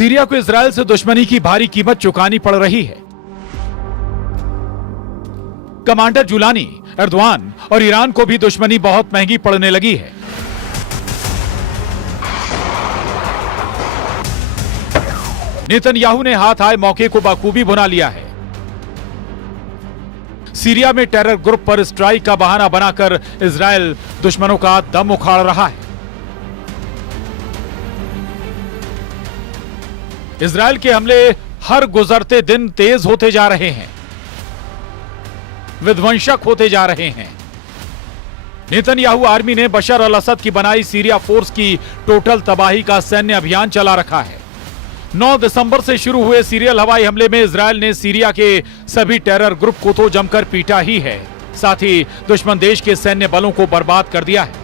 Syria को Israel से दुश्मनी की भारी कीमत चुकानी पड़ रही है। कमांडर जुलानी, एर्दोआन और ईरान को भी दुश्मनी बहुत महंगी पड़ने लगी है। नेतन्याहू ने हाथ आए मौके को बखूबी भुना लिया है। सीरिया में टेरर ग्रुप पर स्ट्राइक का बहाना बनाकर इजरायल दुश्मनों का दम उखाड़ रहा है। इजरायल के हमले हर गुजरते दिन तेज होते जा रहे हैं, विध्वंसक होते जा रहे हैं। नेतन्याहू आर्मी ने बशर अल असद की बनाई सीरिया फोर्स की टोटल तबाही का सैन्य अभियान चला रखा है। 9 दिसंबर से शुरू हुए सीरियल हवाई हमले में इजरायल ने सीरिया के सभी टेरर ग्रुप को तो जमकर पीटा ही है, साथ ही दुश्मन देश के सैन्य बलों को बर्बाद कर दिया है।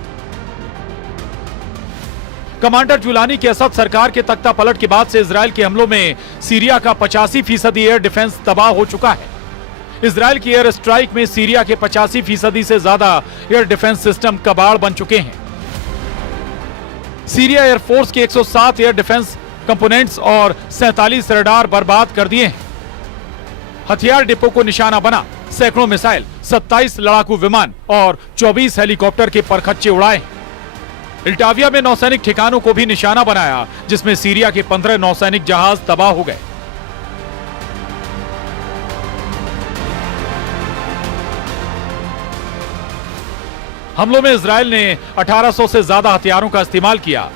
कमांडर जुलानी की असद सरकार के तख्ता पलट के बाद से इजरायल के हमलों में सीरिया का 85% एयर डिफेंस तबाह हो चुका है। इजरायल की एयर स्ट्राइक में सीरिया के 85% से ज्यादा एयर डिफेंस सिस्टम कबाड़ बन चुके हैं। सीरिया एयरफोर्स के 107 एयर डिफेंस कंपोनेंट्स और 47 रडार बर्बाद कर दिए हैं। हथियार डिपो को निशाना बना सैकड़ों मिसाइल, 27 लड़ाकू विमान और 24 हेलीकॉप्टर के परखच्चे उड़ाए। इल्टाविया में नौसैनिक ठिकानों को भी निशाना बनाया, जिसमें सीरिया के 15 नौसैनिक जहाज तबाह हो गए। हमलों में इजरायल ने 1800 से ज्यादा हथियारों का इस्तेमाल किया।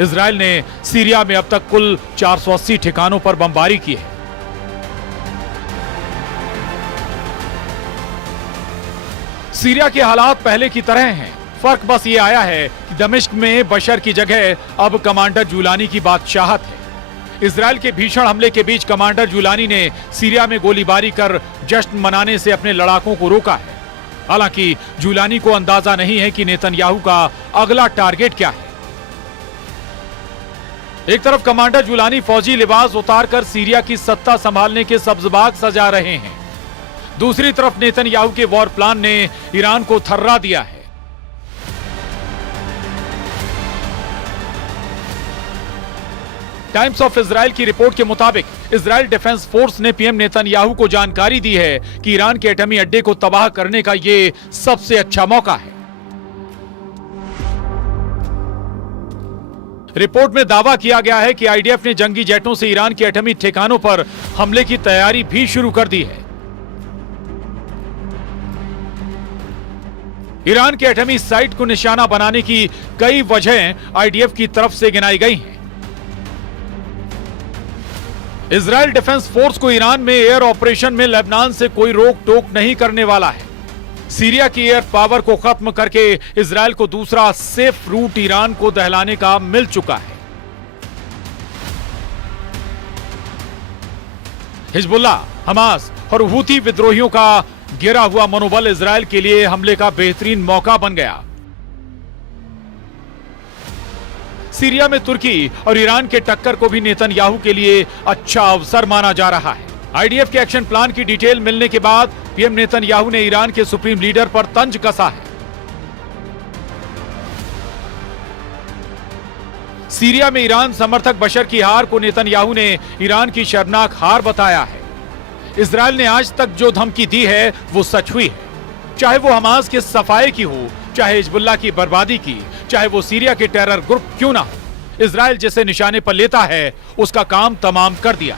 इजरायल ने सीरिया में अब तक कुल 480 ठिकानों पर बमबारी की है। सीरिया के हालात पहले की तरह हैं। फर्क बस ये आया है कि दमिश्क में बशर की जगह अब कमांडर जुलानी की बादशाहत है। इजरायल के भीषण हमले के बीच कमांडर जुलानी ने सीरिया में गोलीबारी कर जश्न मनाने से अपने लड़ाकों को रोका है। हालांकि जुलानी को अंदाजा नहीं है कि नेतन्याहू का अगला टारगेट क्या है। एक तरफ कमांडर जुलानी फौजी लिबास उतारकर सीरिया की सत्ता संभालने के सब्जबाग सजा रहे हैं, दूसरी तरफ नेतन्याहू के वॉर प्लान ने ईरान को थर्रा दिया है। टाइम्स ऑफ इजराइल की रिपोर्ट के मुताबिक इजराइल डिफेंस फोर्स ने पीएम नेतन्याहू को जानकारी दी है कि ईरान के एटमी अड्डे को तबाह करने का यह सबसे अच्छा मौका है। रिपोर्ट में दावा किया गया है कि आईडीएफ ने जंगी जेटों से ईरान के एटमी ठिकानों पर हमले की तैयारी भी शुरू कर दी है। ईरान के एटमी साइट को निशाना बनाने की कई वजहें आईडीएफ की तरफ से गिनाई गई हैं। इजरायल डिफेंस फोर्स को ईरान में एयर ऑपरेशन में लेबनान से कोई रोक टोक नहीं करने वाला है। सीरिया की एयर पावर को खत्म करके इजरायल को दूसरा सेफ रूट ईरान को दहलाने का मिल चुका है। हिजबुल्लाह, हमास और हूती विद्रोहियों का गिरा हुआ मनोबल इजरायल के लिए हमले का बेहतरीन मौका बन गया। सीरिया में तुर्की और ईरान के टक्कर को भी नेतन्याहू के लिए अच्छा अवसर माना जा रहा है। आईडीएफ के एक्शन प्लान की डिटेल मिलने के बाद पीएम नेतन्याहू ने ईरान के सुप्रीम लीडर पर तंज कसा है। सीरिया में ईरान समर्थक बशर की हार को नेतन्याहू ने ईरान की शर्मनाक हार बताया है। इजरायल ने आज तक जो धमकी दी है वो सच हुई है, चाहे वो हमास के सफाए की हो, चाहे हिजबुल्लाह की बर्बादी की, चाहे वो सीरिया के टेरर ग्रुप क्यों ना हो। इजरायल जिसे निशाने पर लेता है उसका काम तमाम कर दिया।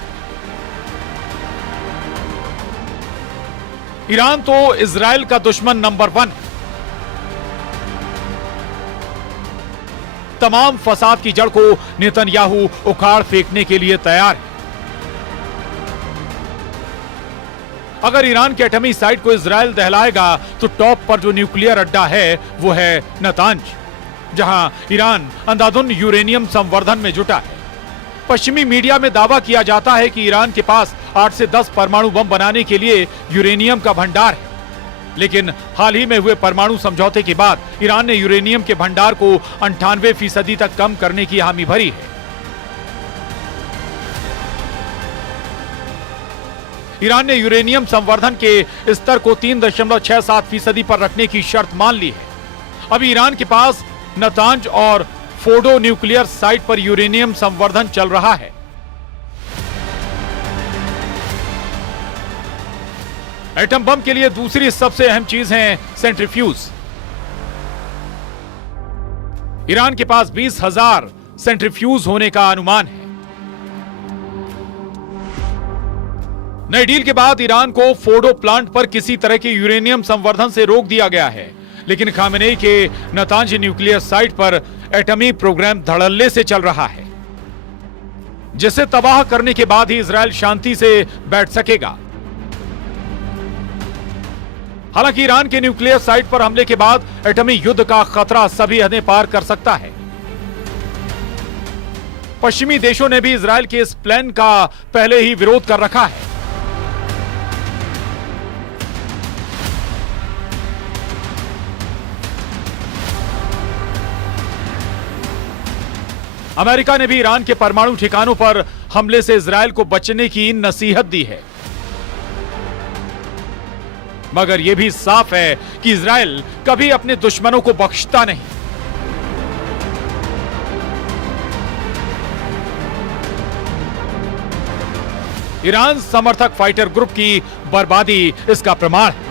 ईरान तो इजरायल का दुश्मन नंबर 1। तमाम फसाद की जड़ को नेतन्याहू उखाड़ फेंकने के लिए तैयार है। अगर ईरान के एटमी साइट को इजरायल दहलाएगा तो टॉप पर जो न्यूक्लियर अड्डा है वो है नतांज, जहां ईरान अंधाधुन यूरेनियम संवर्धन में जुटा है। पश्चिमी मीडिया में दावा किया जाता है कि ईरान के पास 8 से 10 परमाणु बम बनाने के लिए यूरेनियम का भंडार है, लेकिन हाल ही में हुए परमाणु समझौते के बाद ईरान ने यूरेनियम के भंडार को 98% तक कम करने की हामी भरी है। ईरान ने यूरेनियम संवर्धन के स्तर को 3.67% पर रखने की शर्त मान ली है। अभी ईरान के पास नतांज और फोर्डो न्यूक्लियर साइट पर यूरेनियम संवर्धन चल रहा है। एटम बम के लिए दूसरी सबसे अहम चीज है सेंट्रीफ्यूज। ईरान के पास 20,000 सेंट्रीफ्यूज होने का अनुमान है। नई डील के बाद ईरान को फोर्डो प्लांट पर किसी तरह के यूरेनियम संवर्धन से रोक दिया गया है, लेकिन खामेनेई के नतांज न्यूक्लियर साइट पर एटमी प्रोग्राम धड़ल्ले से चल रहा है, जिसे तबाह करने के बाद ही इजरायल शांति से बैठ सकेगा। हालांकि ईरान के न्यूक्लियर साइट पर हमले के बाद एटमी युद्ध का खतरा सभी हदें पार कर सकता है। पश्चिमी देशों ने भी इजरायल के इस प्लान का पहले ही विरोध कर रखा है। अमेरिका ने भी ईरान के परमाणु ठिकानों पर हमले से इजरायल को बचने की नसीहत दी है, मगर यह भी साफ है कि इजरायल कभी अपने दुश्मनों को बख्शता नहीं। ईरान समर्थक फाइटर ग्रुप की बर्बादी इसका प्रमाण है।